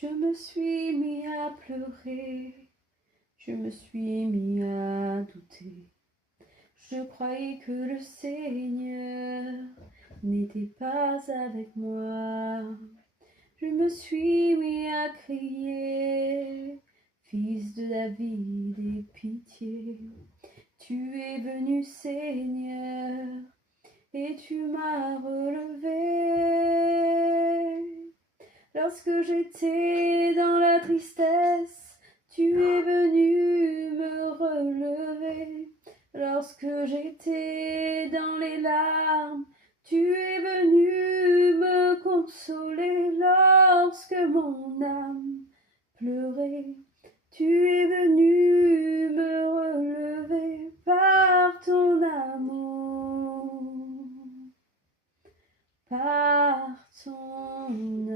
Je me suis mis à pleurer, je me suis mis à douter. Je croyais que le Seigneur n'était pas avec moi. Je me suis mis à crier, Fils de David, aie pitié. Tu es venu, Seigneur, et tu m'as relevé. Lorsque j'étais dans la tristesse, tu es venu me relever. Lorsque j'étais dans les larmes, tu es venu me consoler. Lorsque mon âme pleurait, tu es venu me relever par ton amour, par ton